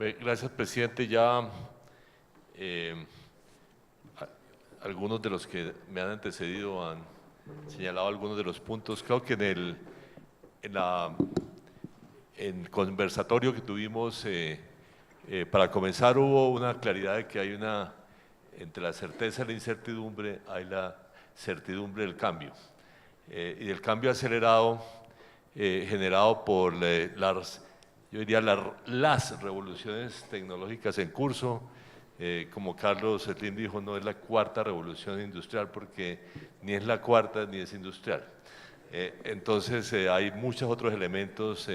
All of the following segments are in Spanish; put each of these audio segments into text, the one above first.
Gracias, presidente. Ya algunos de los que me han antecedido han señalado algunos de los puntos. Creo que en el conversatorio que tuvimos, para comenzar, hubo una claridad de que hay entre la certeza y la incertidumbre, hay la certidumbre del cambio. Y del cambio acelerado generado por yo diría las revoluciones tecnológicas en curso. Como Carlos Slim dijo, no es la cuarta revolución industrial porque ni es la cuarta ni es industrial. Entonces hay muchos otros elementos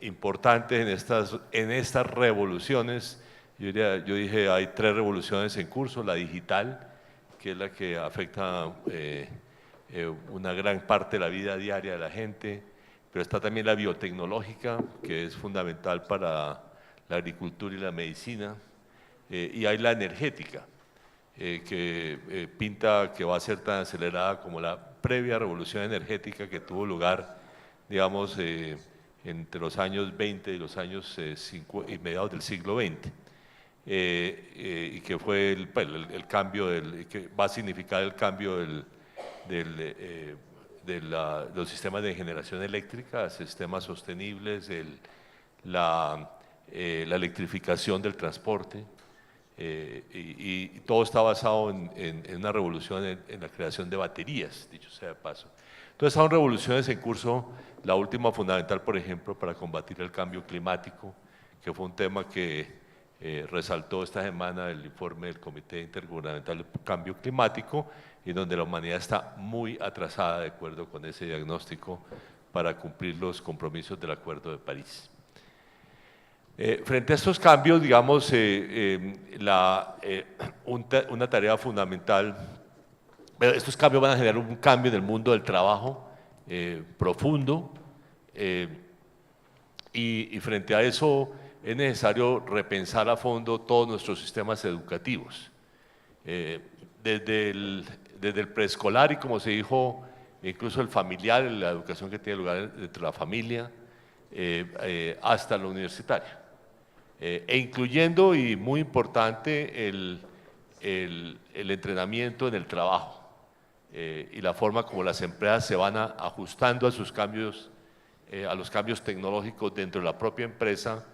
importantes en estas revoluciones. Yo dije, hay tres revoluciones en curso: la digital, que es la que afecta una gran parte de la vida diaria de la gente, pero está también la biotecnológica, que es fundamental para la agricultura y la medicina, y hay la energética, que pinta que va a ser tan acelerada como la previa revolución energética que tuvo lugar, digamos, entre los años 20 y los años y mediados del siglo XX. Y que fue el cambio, que va a significar el cambio de los sistemas de generación eléctrica, sistemas sostenibles, la electrificación del transporte, y todo está basado en una revolución en la creación de baterías, dicho sea de paso. Entonces son revoluciones en curso, la última fundamental, por ejemplo, para combatir el cambio climático, que fue un tema que resaltó esta semana el informe del Comité Intergubernamental del Cambio Climático, y donde la humanidad está muy atrasada de acuerdo con ese diagnóstico para cumplir los compromisos del Acuerdo de París. Frente a estos cambios, digamos, una tarea fundamental, estos cambios van a generar un cambio en el mundo del trabajo profundo, y frente a eso es necesario repensar a fondo todos nuestros sistemas educativos, desde el preescolar y, como se dijo, incluso el familiar, la educación que tiene lugar dentro de la familia, hasta lo universitario, e incluyendo, y muy importante, el entrenamiento en el trabajo, y la forma como las empresas se van ajustando a sus cambios, a los cambios tecnológicos dentro de la propia empresa,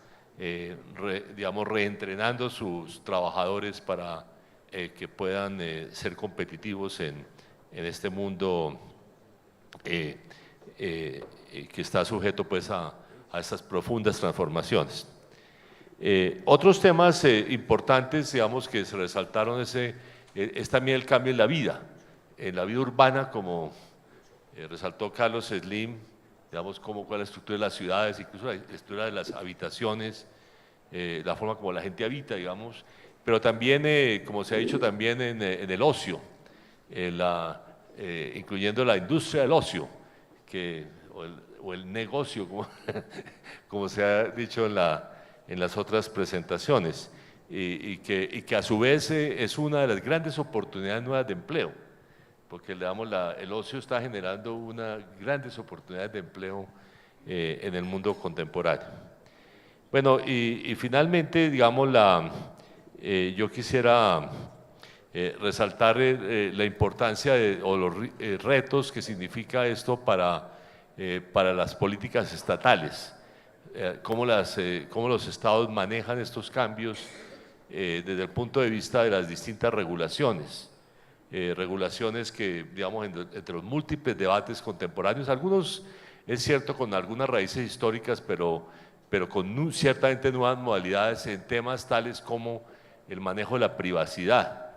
digamos, reentrenando a sus trabajadores para que puedan ser competitivos en este mundo que está sujeto, pues, a estas profundas transformaciones. Otros temas importantes, digamos, que se resaltaron es también el cambio en la vida urbana, como resaltó Carlos Slim, digamos, cuál es la estructura de las ciudades, incluso la estructura de las habitaciones, la forma como la gente habita, digamos, pero también, como se ha dicho, también en el ocio, incluyendo la industria del ocio, o el negocio, como se ha dicho en las otras presentaciones, y que a su vez es una de las grandes oportunidades nuevas de empleo, porque el ocio está generando unas grandes oportunidades de empleo en el mundo contemporáneo. Bueno, y finalmente, digamos, yo quisiera resaltar la importancia o los retos que significa esto para las políticas estatales, cómo los estados manejan estos cambios desde el punto de vista de las distintas regulaciones. Regulaciones que, digamos, entre los múltiples debates contemporáneos, algunos, es cierto, con algunas raíces históricas, pero con ciertamente nuevas modalidades en temas tales como el manejo de la privacidad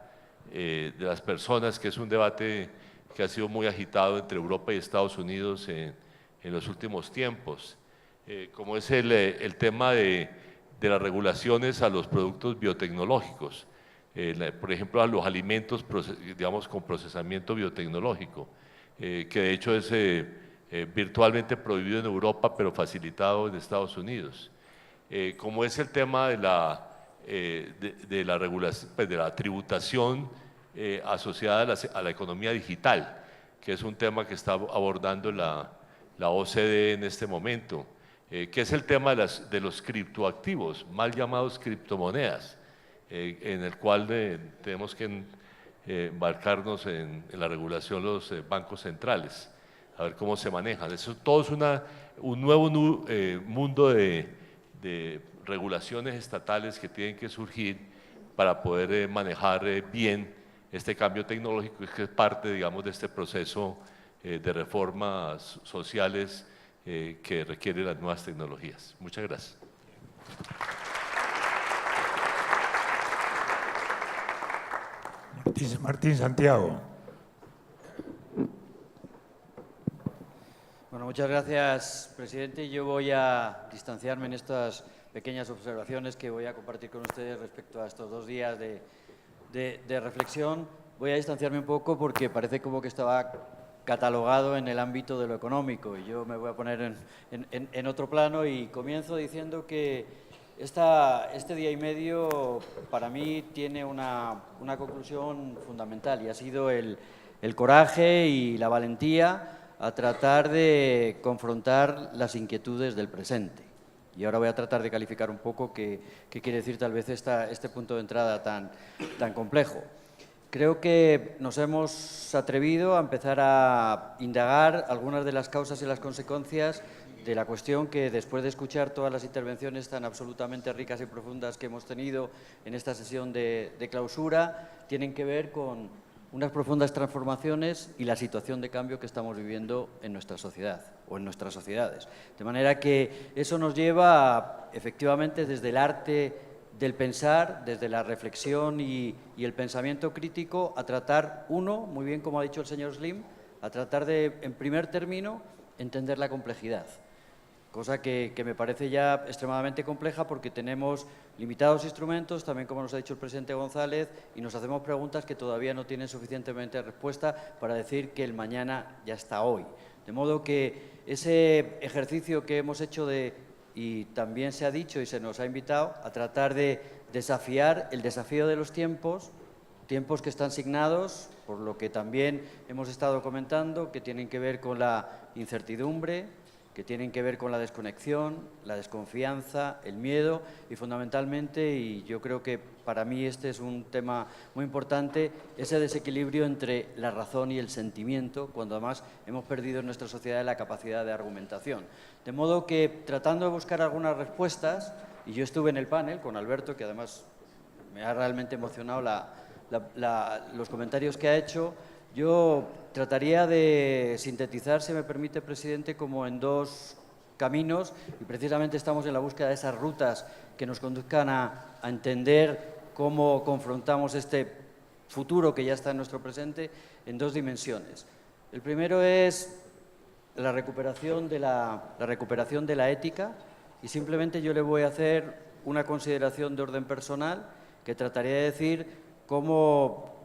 de las personas, que es un debate que ha sido muy agitado entre Europa y Estados Unidos en los últimos tiempos, como es el tema de las regulaciones a los productos biotecnológicos, por ejemplo, a los alimentos, digamos, con procesamiento biotecnológico, que de hecho es virtualmente prohibido en Europa, pero facilitado en Estados Unidos. Como es el tema de la regulación, pues, de la tributación asociada a la economía digital, que es un tema que está abordando la OCDE en este momento, que es el tema de los criptoactivos, mal llamados criptomonedas, en el cual tenemos que embarcarnos en la regulación de los bancos centrales, a ver cómo se manejan. Eso todo es un nuevo mundo de regulaciones estatales que tienen que surgir para poder manejar bien este cambio tecnológico, que es parte, digamos, de este proceso de reformas sociales que requieren las nuevas tecnologías. Muchas gracias. Martín Santiago. Bueno, muchas gracias, presidente. Yo voy a distanciarme en estas pequeñas observaciones que voy a compartir con ustedes respecto a estos 2 días de reflexión. Voy a distanciarme un poco porque parece como que estaba catalogado en el ámbito de lo económico y yo me voy a poner en otro plano y comienzo diciendo que este día y medio para mí tiene una conclusión fundamental y ha sido el coraje y la valentía a tratar de confrontar las inquietudes del presente. Y ahora voy a tratar de calificar un poco qué quiere decir tal vez este punto de entrada tan complejo. Creo que nos hemos atrevido a empezar a indagar algunas de las causas y las consecuencias de la cuestión que, después de escuchar todas las intervenciones tan absolutamente ricas y profundas que hemos tenido en esta sesión de clausura, tienen que ver con unas profundas transformaciones y la situación de cambio que estamos viviendo en nuestra sociedad o en nuestras sociedades. De manera que eso nos lleva, efectivamente, desde el arte del pensar, desde la reflexión y el pensamiento crítico, a tratar, muy bien como ha dicho el señor Slim, a tratar de, en primer término, entender la complejidad. Cosa que me parece ya extremadamente compleja porque tenemos limitados instrumentos, también como nos ha dicho el presidente González, y nos hacemos preguntas que todavía no tienen suficientemente respuesta para decir que el mañana ya está hoy. De modo que ese ejercicio que hemos hecho y también se ha dicho y se nos ha invitado a tratar de desafiar el desafío de los tiempos que están signados por lo que también hemos estado comentando, que tienen que ver con la incertidumbre, que tienen que ver con la desconexión, la desconfianza, el miedo y fundamentalmente, y yo creo que para mí este es un tema muy importante, ese desequilibrio entre la razón y el sentimiento, cuando además hemos perdido en nuestra sociedad la capacidad de argumentación. De modo que, tratando de buscar algunas respuestas, y yo estuve en el panel con Alberto, que además me ha realmente emocionado los comentarios que ha hecho, yo trataría de sintetizar, si me permite, presidente, como en 2 caminos, y precisamente estamos en la búsqueda de esas rutas que nos conduzcan a entender cómo confrontamos este futuro que ya está en nuestro presente en 2 dimensiones. El primero es la recuperación de la ética, y simplemente yo le voy a hacer una consideración de orden personal que trataría de decir cómo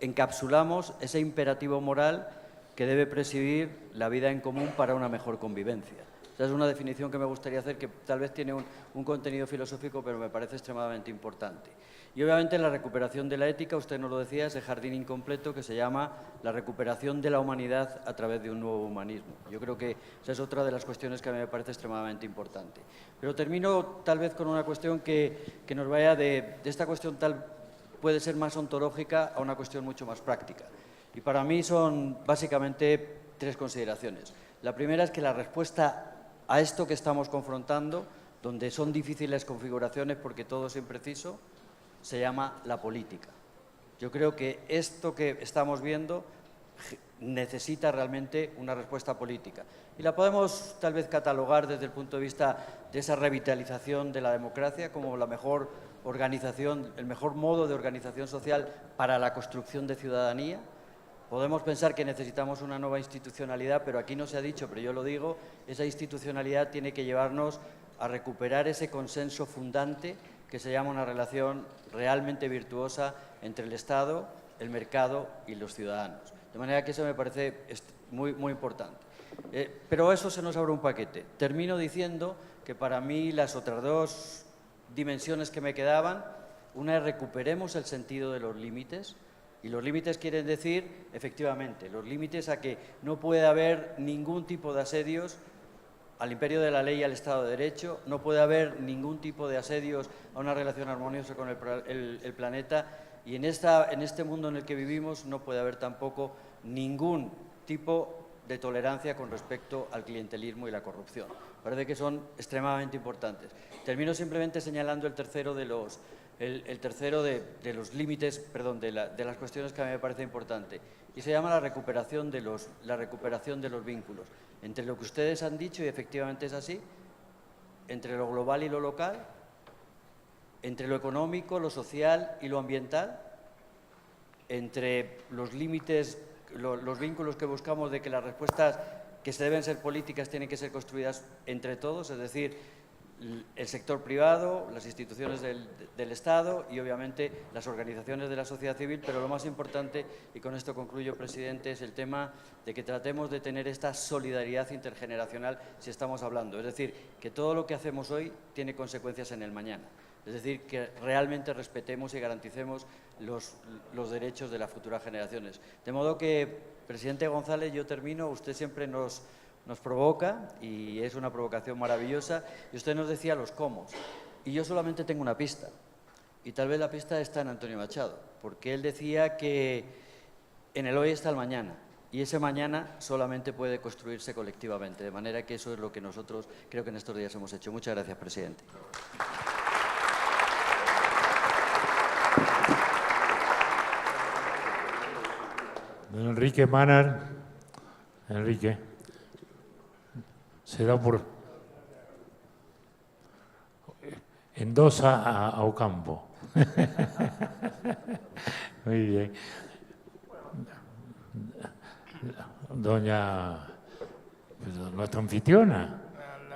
encapsulamos ese imperativo moral que debe presidir la vida en común para una mejor convivencia. Esa es una definición que me gustaría hacer, que tal vez tiene un contenido filosófico, pero me parece extremadamente importante. Y obviamente la recuperación de la ética, usted nos lo decía, ese jardín incompleto que se llama la recuperación de la humanidad a través de un nuevo humanismo. Yo creo que esa es otra de las cuestiones que a mí me parece extremadamente importante. Pero termino tal vez con una cuestión que nos vaya de esta cuestión puede ser más ontológica a una cuestión mucho más práctica. Y para mí son básicamente 3 consideraciones. La primera es que la respuesta a esto que estamos confrontando, donde son difíciles configuraciones porque todo es impreciso, se llama la política. Yo creo que esto que estamos viendo necesita realmente una respuesta política. Y la podemos tal vez catalogar desde el punto de vista de esa revitalización de la democracia como la mejor organización, el mejor modo de organización social para la construcción de ciudadanía. Podemos pensar que necesitamos una nueva institucionalidad, pero aquí no se ha dicho, pero yo lo digo, esa institucionalidad tiene que llevarnos a recuperar ese consenso fundante que se llama una relación realmente virtuosa entre el Estado, el mercado y los ciudadanos. De manera que eso me parece muy, muy importante. Pero eso se nos abre un paquete. Termino diciendo que para mí las otras 2 dimensiones que me quedaban, una es recuperemos el sentido de los límites, y los límites quieren decir, efectivamente, los límites a que no puede haber ningún tipo de asedios al imperio de la ley y al Estado de Derecho, no puede haber ningún tipo de asedios a una relación armoniosa con el planeta, y en este mundo en el que vivimos no puede haber tampoco ningún tipo de tolerancia con respecto al clientelismo y la corrupción. Parece que son extremadamente importantes. Termino simplemente señalando el tercero de los límites, perdón, de las cuestiones que a mí me parece importante, y se llama la recuperación de los vínculos entre lo que ustedes han dicho, y efectivamente es así, entre lo global y lo local, entre lo económico, lo social y lo ambiental, entre los límites, los vínculos que buscamos de que las respuestas que se deben ser políticas tienen que ser construidas entre todos, es decir, el sector privado, las instituciones del Estado y, obviamente, las organizaciones de la sociedad civil, pero lo más importante, y con esto concluyo, presidente, es el tema de que tratemos de tener esta solidaridad intergeneracional si estamos hablando. Es decir, que todo lo que hacemos hoy tiene consecuencias en el mañana. Es decir, que realmente respetemos y garanticemos los derechos de las futuras generaciones. De modo que, presidente González, yo termino, usted siempre nos provoca, y es una provocación maravillosa, y usted nos decía los cómo, y yo solamente tengo una pista, y tal vez la pista está en Antonio Machado, porque él decía que en el hoy está el mañana, y ese mañana solamente puede construirse colectivamente, de manera que eso es lo que nosotros creo que en estos días hemos hecho. Muchas gracias, presidente. Don Enrique Manar, Enrique, se da por endosa a Ocampo. Muy bien. Doña, nuestra anfitriona,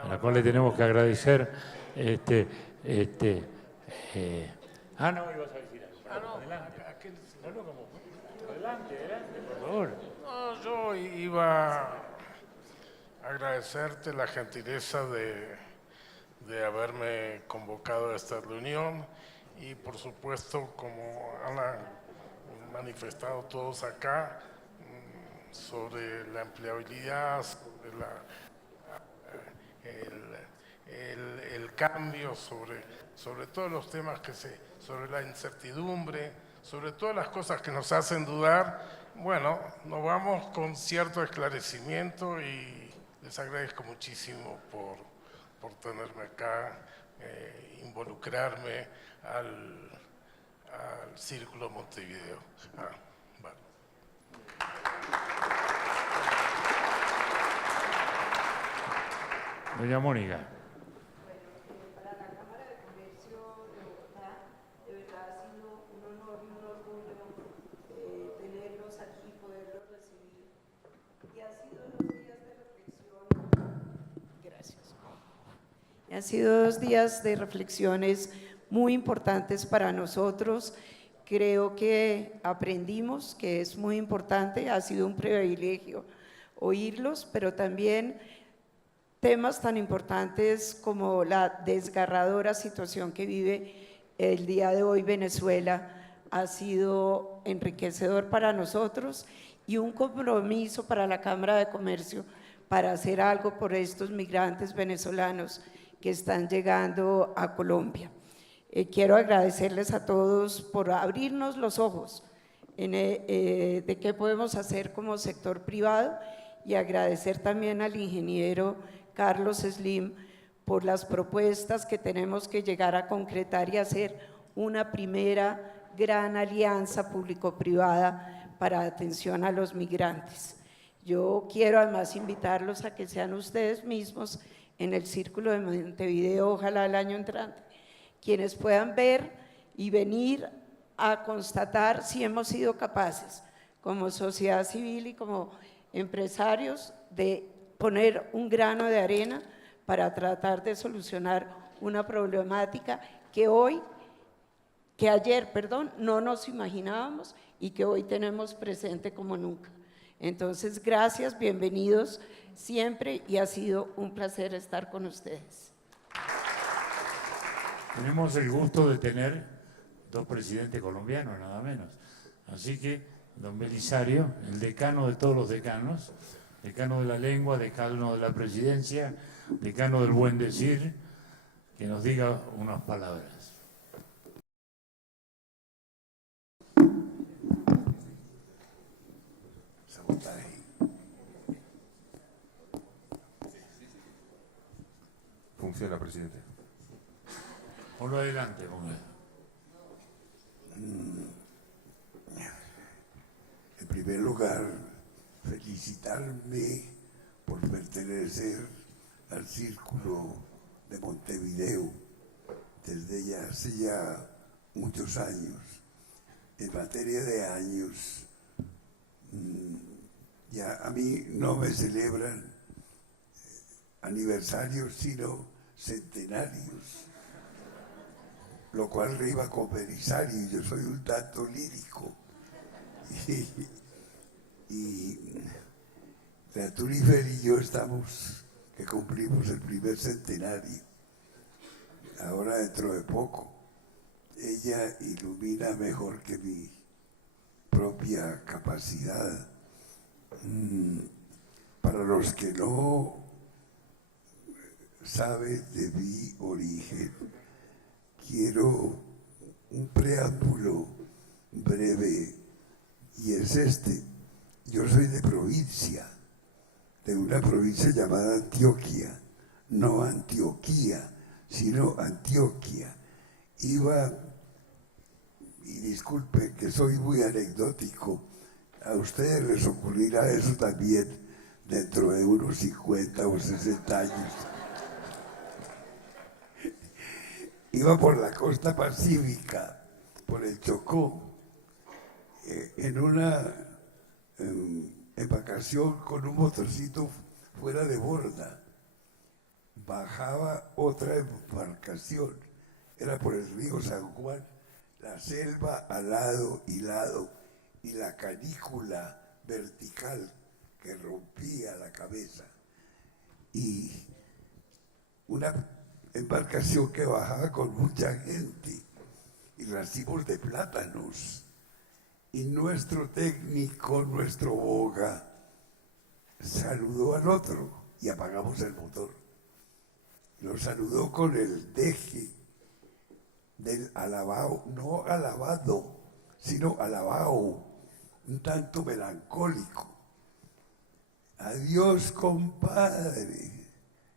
a la cual le tenemos que agradecer. No, ibas a decir algo. No. Adelante. Adelante, por favor. No, yo iba a agradecerte la gentileza de haberme convocado a esta reunión y, por supuesto, como han manifestado todos acá, sobre la empleabilidad, sobre el cambio, sobre todos los temas sobre la incertidumbre, sobre todas las cosas que nos hacen dudar. Bueno, nos vamos con cierto esclarecimiento y les agradezco muchísimo por tenerme acá, involucrarme al Círculo Montevideo. Vale. Doña Mónica. Para la Cámara de Comercio de Bogotá, de verdad ha sido un honor y un orgullo tenerlos aquí, poderlos recibir. Y han sido 2 días de reflexión. Gracias. Han sido 2 días de reflexiones muy importantes para nosotros. Creo que aprendimos, que es muy importante, ha sido un privilegio oírlos, pero también temas tan importantes como la desgarradora situación que vive el día de hoy Venezuela ha sido enriquecedor para nosotros y un compromiso para la Cámara de Comercio para hacer algo por estos migrantes venezolanos que están llegando a Colombia. Quiero agradecerles a todos por abrirnos los ojos de qué podemos hacer como sector privado y agradecer también al ingeniero Carlos Slim por las propuestas que tenemos que llegar a concretar y hacer una primera gran alianza público-privada para atención a los migrantes. Yo quiero además invitarlos a que sean ustedes mismos en el Círculo de Montevideo, ojalá el año entrante, quienes puedan ver y venir a constatar si hemos sido capaces como sociedad civil y como empresarios de poner un grano de arena para tratar de solucionar una problemática que ayer, no nos imaginábamos y que hoy tenemos presente como nunca. Entonces, gracias, bienvenidos siempre y ha sido un placer estar con ustedes. Tenemos el gusto de tener 2 presidentes colombianos, nada menos. Así que, don Belisario, el decano de todos los decanos, decano de la lengua, decano de la presidencia, decano del buen decir, que nos diga unas palabras. Funciona, presidente. Ponlo adelante, ponga. En primer lugar, felicitarme por pertenecer al Círculo de Montevideo desde ya hace ya muchos años. En materia de años, ya a mí no me celebran aniversarios, sino centenarios, lo cual rima con Belisario, y yo soy un tanto lírico. Y la Turifer y yo estamos, que cumplimos el primer centenario, ahora dentro de poco. Ella ilumina mejor que mi propia capacidad. Para los que no saben de mi origen, quiero un preámbulo breve, y es este. Yo soy de provincia, de una provincia llamada Antioquia, no Antioquía, sino Antioquia. Iba, y disculpen que soy muy anecdótico, a ustedes les ocurrirá eso también dentro de unos 50 o 60 años. Iba por la costa pacífica, por el Chocó, en una embarcación con un motorcito fuera de borda. Bajaba otra embarcación, era por el río San Juan, la selva al lado y la canícula vertical que rompía la cabeza. Y una embarcación que bajaba con mucha gente y racimos de plátanos. Y nuestro técnico, nuestro boga, saludó al otro y apagamos el motor. Lo saludó con el deje del alabao, no alabado, sino alabao, un tanto melancólico. Adiós, compadre,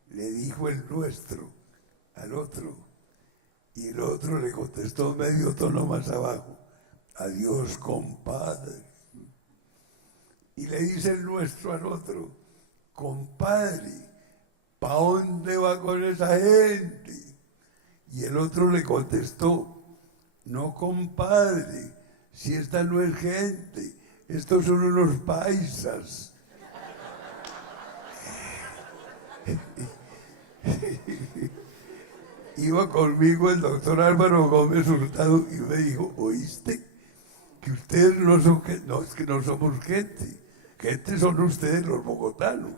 le dijo el nuestro al otro. Y el otro le contestó medio tono más abajo. Adiós, compadre. Y le dice el nuestro al otro, compadre, ¿pa' dónde va con esa gente? Y el otro le contestó, no, compadre, si esta no es gente, estos son unos paisas. Iba conmigo el doctor Álvaro Gómez Hurtado y me dijo, ¿oíste? Que ustedes no son gente, no, es que no somos gente, gente son ustedes los bogotanos.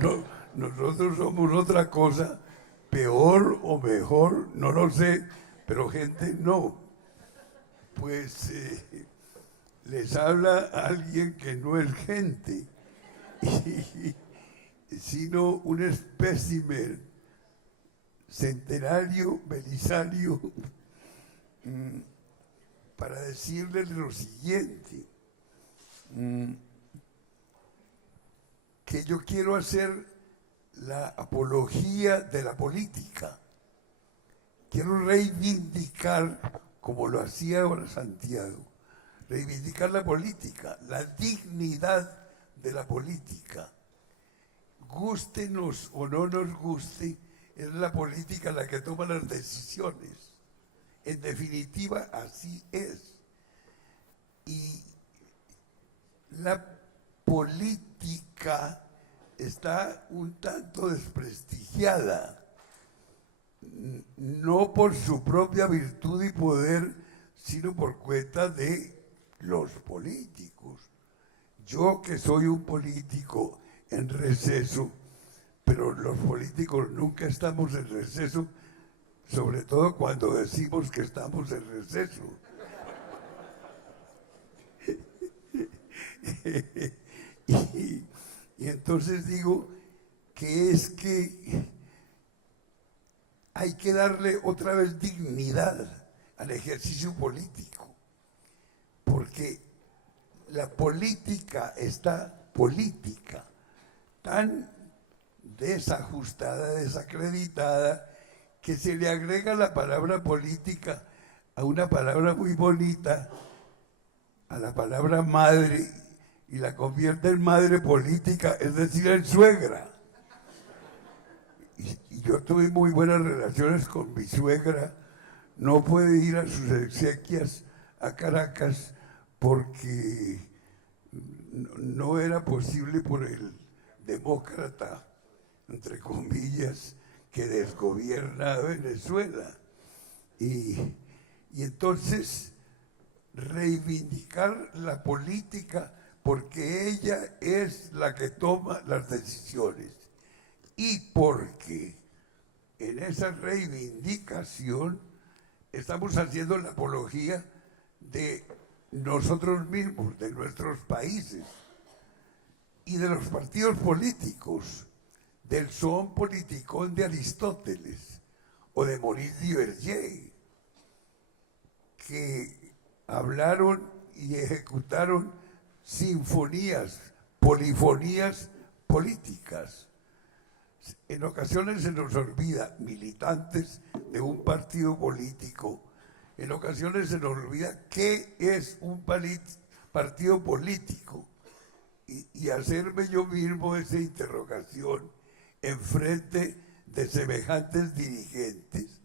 No, nosotros somos otra cosa, peor o mejor, no lo sé, pero gente no. Pues les habla alguien que no es gente, sino un espécimen centenario, belisario, para decirles lo siguiente, que yo quiero hacer la apología de la política. Quiero reivindicar, como lo hacía ahora Santiago, reivindicar la política, la dignidad de la política. Gústenos o no nos guste, es la política la que toma las decisiones. En definitiva, así es. Y la política está un tanto desprestigiada, no por su propia virtud y poder, sino por cuenta de los políticos. Yo que soy un político en receso, pero los políticos nunca estamos en receso, sobre todo cuando decimos que estamos en receso. Y entonces digo, que es que hay que darle otra vez dignidad al ejercicio político, porque la política está tan desajustada, desacreditada, que se le agrega la palabra política a una palabra muy bonita, a la palabra madre, y la convierte en madre política, es decir, en suegra. Y yo tuve muy buenas relaciones con mi suegra. No pude ir a sus exequias a Caracas porque no era posible por el demócrata, entre comillas, que desgobierna Venezuela. Y entonces reivindicar la política, porque ella es la que toma las decisiones y porque en esa reivindicación estamos haciendo la apología de nosotros mismos, de nuestros países y de los partidos políticos, del son politicón de Aristóteles o de Maurice Duverger, que hablaron y ejecutaron sinfonías, polifonías políticas. En ocasiones se nos olvida, militantes de un partido político, en ocasiones se nos olvida qué es un partido político y hacerme yo mismo esa interrogación en frente de semejantes dirigentes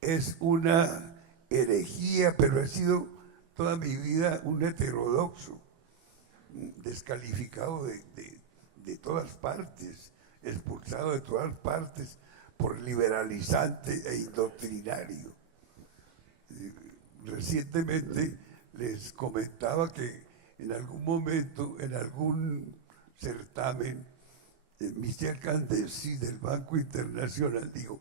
es una herejía, pero he sido toda mi vida un heterodoxo, descalificado de todas partes, expulsado de todas partes por liberalizante e indoctrinario. Recientemente les comentaba que en algún momento, en algún certamen, Michel Candecy del Banco Internacional dijo: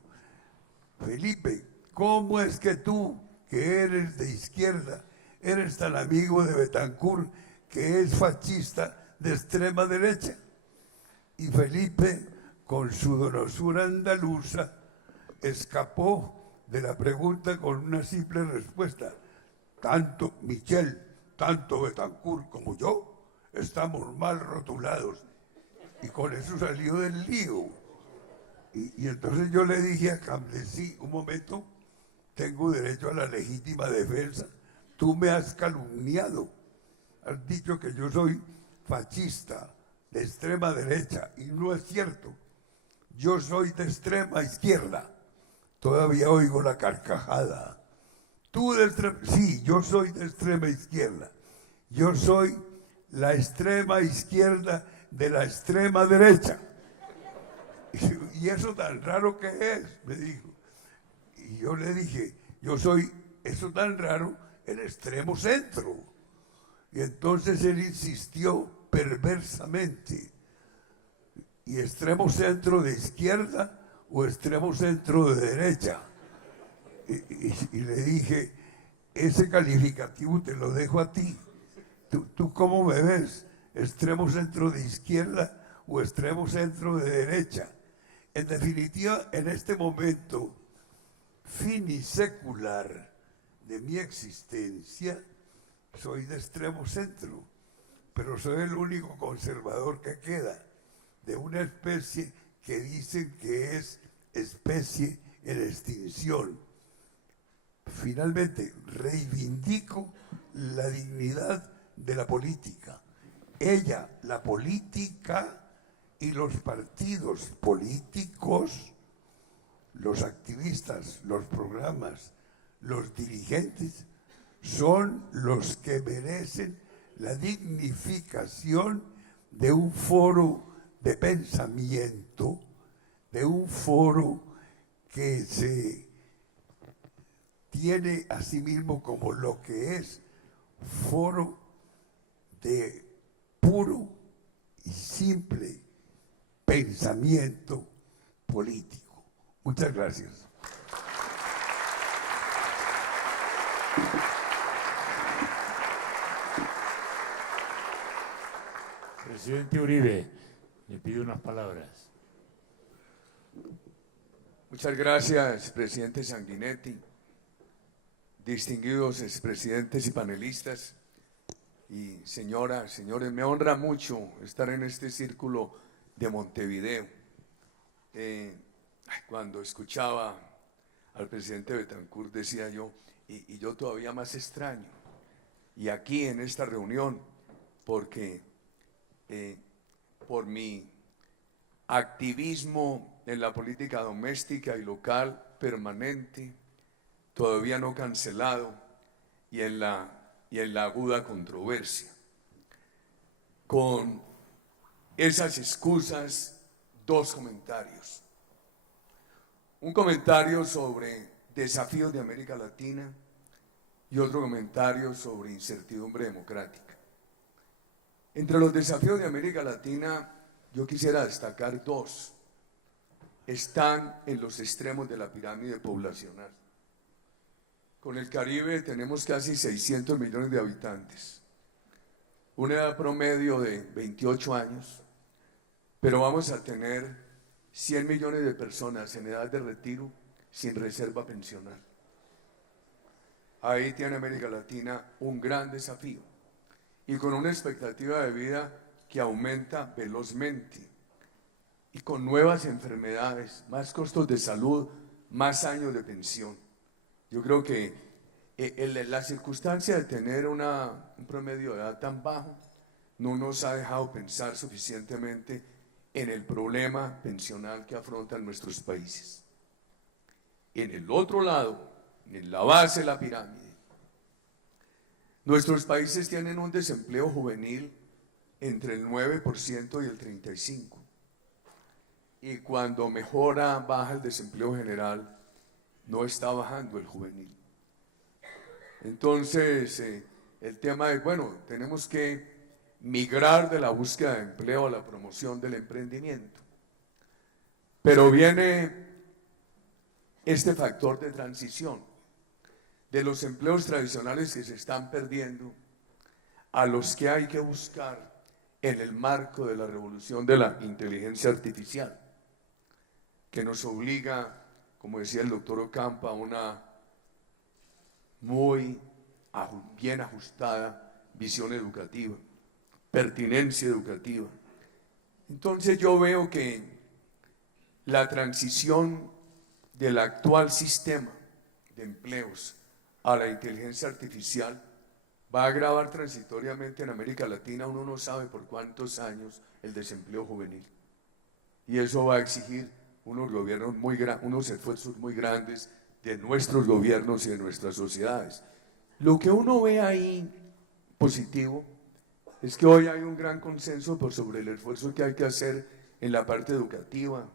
Felipe, ¿cómo es que tú, que eres de izquierda, eres tan amigo de Betancourt, que es fascista de extrema derecha? Y Felipe, con su donosura andaluza, escapó de la pregunta con una simple respuesta: tanto Michel, tanto Betancourt como yo estamos mal rotulados. Y con eso salió del lío. Y entonces yo le dije a Candecy: un momento, tengo derecho a la legítima defensa. Tú me has calumniado, has dicho que yo soy fascista de extrema derecha, y no es cierto. Yo soy de extrema izquierda. Todavía oigo la carcajada. Tú de extrema... Sí, yo soy de extrema izquierda. Yo soy la extrema izquierda de la extrema derecha. Y eso tan raro que es, me dijo. Y yo le dije: yo soy, eso tan raro, el extremo centro. Y entonces él insistió perversamente: ¿y extremo centro de izquierda o extremo centro de derecha? Y le dije: ese calificativo te lo dejo a ti. ¿Tú cómo me ves? ¿Extremo centro de izquierda o extremo centro de derecha? En definitiva, en este momento finisecular de mi existencia, soy de extremo centro, pero soy el único conservador que queda de una especie que dicen que es especie en extinción. Finalmente, reivindico la dignidad de la política. Ella, la política y los partidos políticos, los activistas, los programas, los dirigentes, son los que merecen la dignificación de un foro de pensamiento, de un foro que se tiene a sí mismo como lo que es foro de puro y simple pensamiento político. Muchas gracias. Presidente Uribe, le pido unas palabras. Muchas gracias, presidente Sanguinetti, distinguidos expresidentes y panelistas, y señoras, señores, me honra mucho estar en este círculo de Montevideo. Cuando escuchaba al presidente Betancourt decía yo, y yo todavía más extraño, y aquí en esta reunión, porque por mi activismo en la política doméstica y local permanente, todavía no cancelado, y en la aguda controversia. Con esas excusas, dos comentarios. Un comentario sobre desafíos de América Latina y otro comentario sobre incertidumbre democrática. Entre los desafíos de América Latina, yo quisiera destacar dos. Están en los extremos de la pirámide poblacional. Con el Caribe tenemos casi 600 millones de habitantes, una edad promedio de 28 años, pero vamos a tener 100 millones de personas en edad de retiro sin reserva pensional. Ahí tiene América Latina un gran desafío y con una expectativa de vida que aumenta velozmente y con nuevas enfermedades, más costos de salud, más años de pensión. Yo creo que la circunstancia de tener un promedio de edad tan bajo no nos ha dejado pensar suficientemente en el problema pensional que afrontan nuestros países. En el otro lado, en la base de la pirámide, nuestros países tienen un desempleo juvenil entre el 9% y el 35%. Y cuando baja el desempleo general, no está bajando el juvenil. Entonces, el tema es, bueno, tenemos que migrar de la búsqueda de empleo a la promoción del emprendimiento. Pero viene este factor de transición de los empleos tradicionales que se están perdiendo a los que hay que buscar en el marco de la revolución de la inteligencia artificial, que nos obliga, como decía el doctor Ocampo, a una muy bien ajustada visión educativa, pertinencia educativa. Entonces yo veo que la transición del actual sistema de empleos a la inteligencia artificial va a agravar transitoriamente en América Latina, uno no sabe por cuántos años, el desempleo juvenil. Y eso va a exigir unos esfuerzos muy grandes de nuestros gobiernos y de nuestras sociedades. Lo que uno ve ahí positivo es que hoy hay un gran consenso sobre el esfuerzo que hay que hacer en la parte educativa,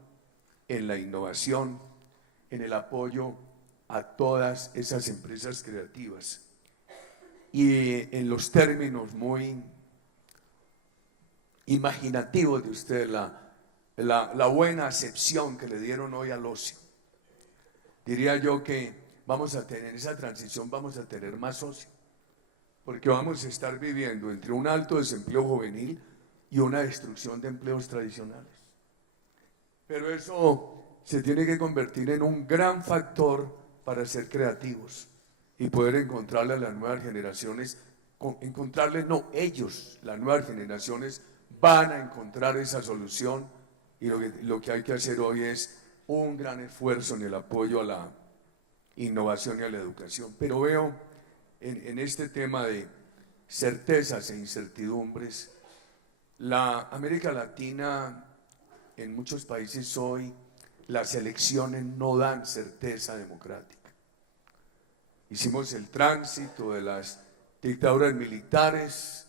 en la innovación, en el apoyo a todas esas empresas creativas. Y en los términos muy imaginativos de ustedes, la buena acepción que le dieron hoy al ocio. Diría yo que vamos a tener esa transición, vamos a tener más ocio, porque vamos a estar viviendo entre un alto desempleo juvenil y una destrucción de empleos tradicionales. Pero eso se tiene que convertir en un gran factor para ser creativos y poder encontrarle a las nuevas generaciones, ellos, las nuevas generaciones, van a encontrar esa solución. Y lo que hay que hacer hoy es un gran esfuerzo en el apoyo a la innovación y a la educación. Pero veo en este tema de certezas e incertidumbres, la América Latina, en muchos países hoy, las elecciones no dan certeza democrática. Hicimos el tránsito de las dictaduras militares,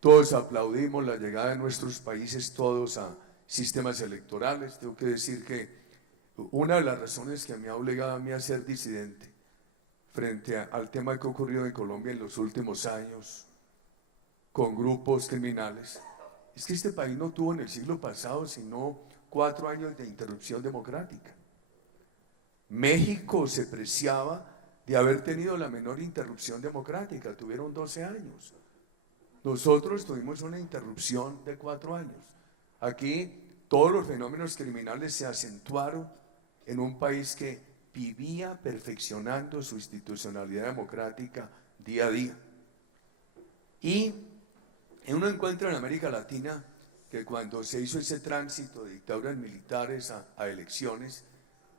todos aplaudimos la llegada de nuestros países, todos a sistemas electorales. Tengo que decir que una de las razones que me ha obligado a mí a ser disidente frente al tema que ha ocurrido en Colombia en los últimos años con grupos criminales es que este país no tuvo en el siglo pasado sino 4 años de interrupción democrática. México se preciaba de haber tenido la menor interrupción democrática, tuvieron 12 años. Nosotros tuvimos una interrupción de 4 años. Aquí todos los fenómenos criminales se acentuaron en un país que vivía perfeccionando su institucionalidad democrática día a día. Y uno encuentra en América Latina que cuando se hizo ese tránsito de dictaduras militares a elecciones,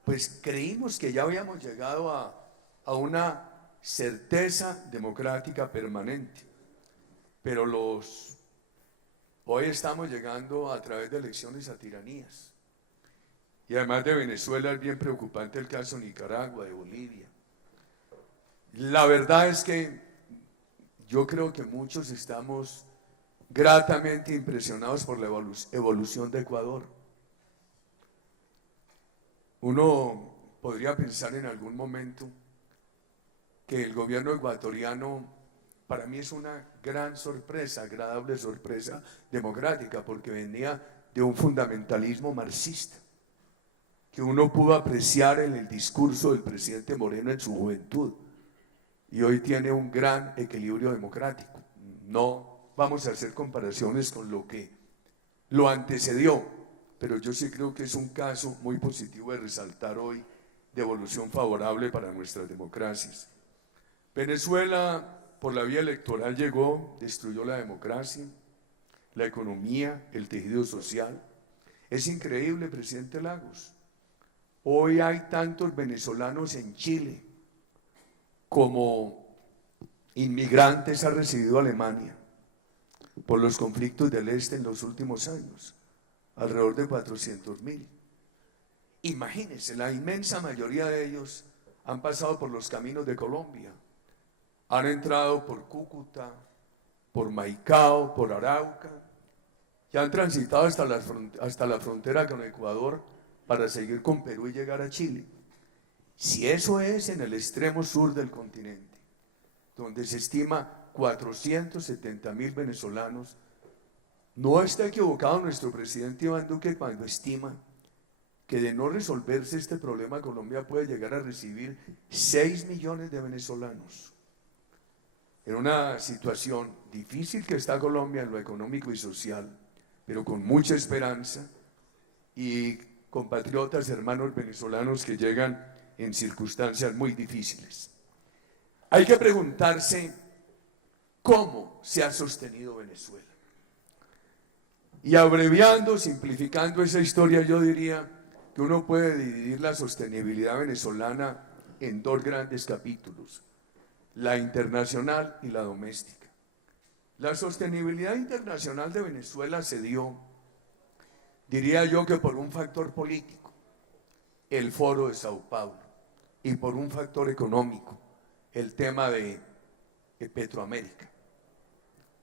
pues creímos que ya habíamos llegado a una certeza democrática permanente. Pero hoy estamos llegando a través de elecciones a tiranías. Y además de Venezuela es bien preocupante el caso de Nicaragua, de Bolivia. La verdad es que yo creo que muchos estamos gratamente impresionados por la evolución de Ecuador. Uno podría pensar en algún momento que el gobierno ecuatoriano para mí es una gran sorpresa, agradable sorpresa democrática, porque venía de un fundamentalismo marxista, que uno pudo apreciar en el discurso del presidente Moreno en su juventud, y hoy tiene un gran equilibrio democrático. No vamos a hacer comparaciones con lo que lo antecedió, pero yo sí creo que es un caso muy positivo de resaltar hoy de evolución favorable para nuestras democracias. Venezuela, por la vía electoral llegó, destruyó la democracia, la economía, el tejido social. Es increíble, presidente Lagos. Hoy hay tantos venezolanos en Chile como inmigrantes ha recibido Alemania por los conflictos del este en los últimos años, alrededor de 400.000. Imagínense, la inmensa mayoría de ellos han pasado por los caminos de Colombia. Han entrado por Cúcuta, por Maicao, por Arauca, y han transitado hasta la frontera con Ecuador para seguir con Perú y llegar a Chile. Si eso es en el extremo sur del continente, donde se estima 470.000 venezolanos, no está equivocado nuestro presidente Iván Duque cuando estima que de no resolverse este problema, Colombia puede llegar a recibir 6 millones de venezolanos. En una situación difícil que está Colombia en lo económico y social, pero con mucha esperanza, y compatriotas, hermanos venezolanos que llegan en circunstancias muy difíciles. Hay que preguntarse cómo se ha sostenido Venezuela. Y abreviando, simplificando esa historia, yo diría que uno puede dividir la sostenibilidad venezolana en dos grandes capítulos: la internacional y la doméstica. La sostenibilidad internacional de Venezuela se dio, diría yo, que por un factor político, el Foro de Sao Paulo, y por un factor económico, el tema de Petroamérica.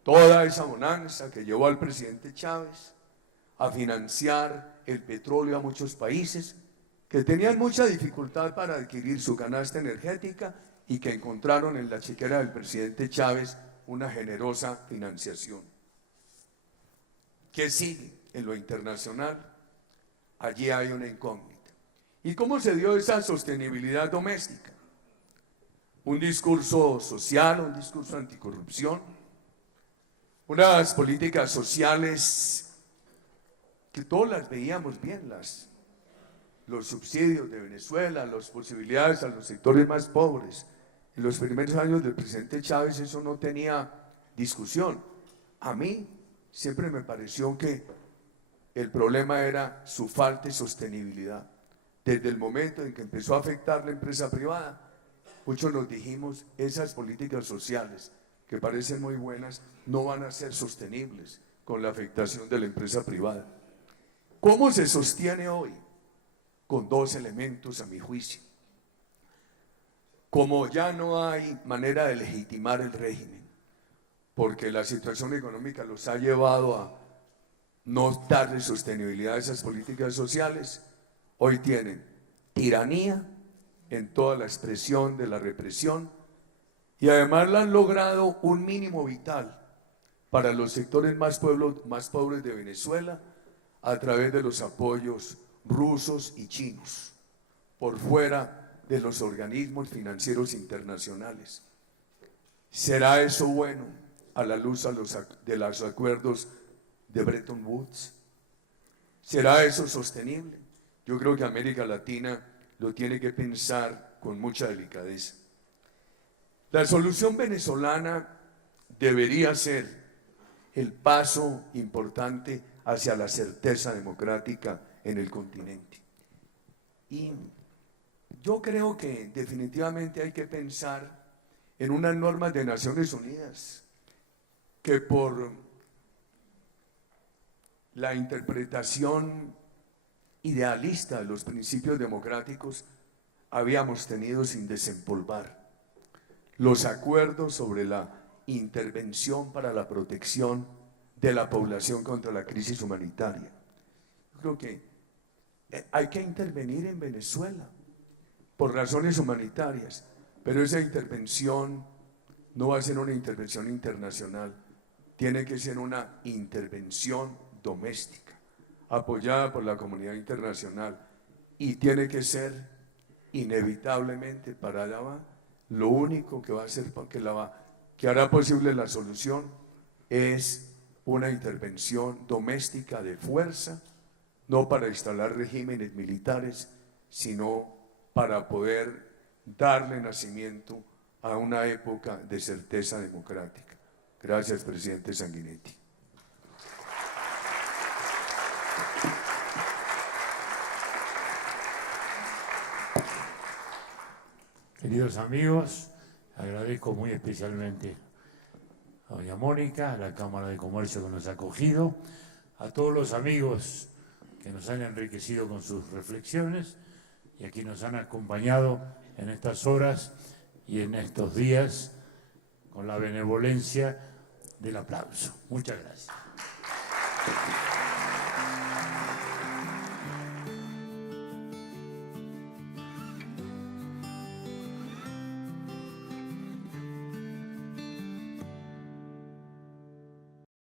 Toda esa bonanza que llevó al presidente Chávez a financiar el petróleo a muchos países que tenían mucha dificultad para adquirir su canasta energética y que encontraron en la chequera del presidente Chávez una generosa financiación. ¿Qué sigue en lo internacional? Allí hay una incógnita. ¿Y cómo se dio esa sostenibilidad doméstica? Un discurso social, un discurso anticorrupción, unas políticas sociales que todas las veíamos bien, los subsidios de Venezuela, las posibilidades a los sectores más pobres. En los primeros años del presidente Chávez eso no tenía discusión. A mí siempre me pareció que el problema era su falta de sostenibilidad. Desde el momento en que empezó a afectar la empresa privada, muchos nos dijimos, esas políticas sociales que parecen muy buenas no van a ser sostenibles con la afectación de la empresa privada. ¿Cómo se sostiene hoy? Con dos elementos, a mi juicio. Como ya no hay manera de legitimar el régimen, porque la situación económica los ha llevado a no darle sostenibilidad a esas políticas sociales, hoy tienen tiranía en toda la expresión de la represión, y además la han logrado un mínimo vital para los sectores más pobres de Venezuela a través de los apoyos rusos y chinos, por fuera de los organismos financieros internacionales. ¿Será eso bueno a la luz de los acuerdos de Bretton Woods? ¿Será eso sostenible? Yo creo que América Latina lo tiene que pensar con mucha delicadeza. La solución venezolana debería ser el paso importante hacia la certeza democrática en el continente. Y yo creo que definitivamente hay que pensar en unas normas de Naciones Unidas que por la interpretación idealista de los principios democráticos habíamos tenido sin desempolvar. Los acuerdos sobre la intervención para la protección de la población contra la crisis humanitaria. Yo creo que hay que intervenir en Venezuela por razones humanitarias, pero esa intervención no va a ser una intervención internacional, tiene que ser una intervención doméstica, apoyada por la comunidad internacional, y tiene que ser inevitablemente para allá va. Lo único que va a hacer que hará posible la solución es una intervención doméstica de fuerza, no para instalar regímenes militares, sino para poder darle nacimiento a una época de certeza democrática. Gracias, presidente Sanguinetti. Queridos amigos, agradezco muy especialmente a doña Mónica, a la Cámara de Comercio que nos ha acogido, a todos los amigos que nos han enriquecido con sus reflexiones y a quienes nos han acompañado en estas horas y en estos días con la benevolencia del aplauso. Muchas gracias.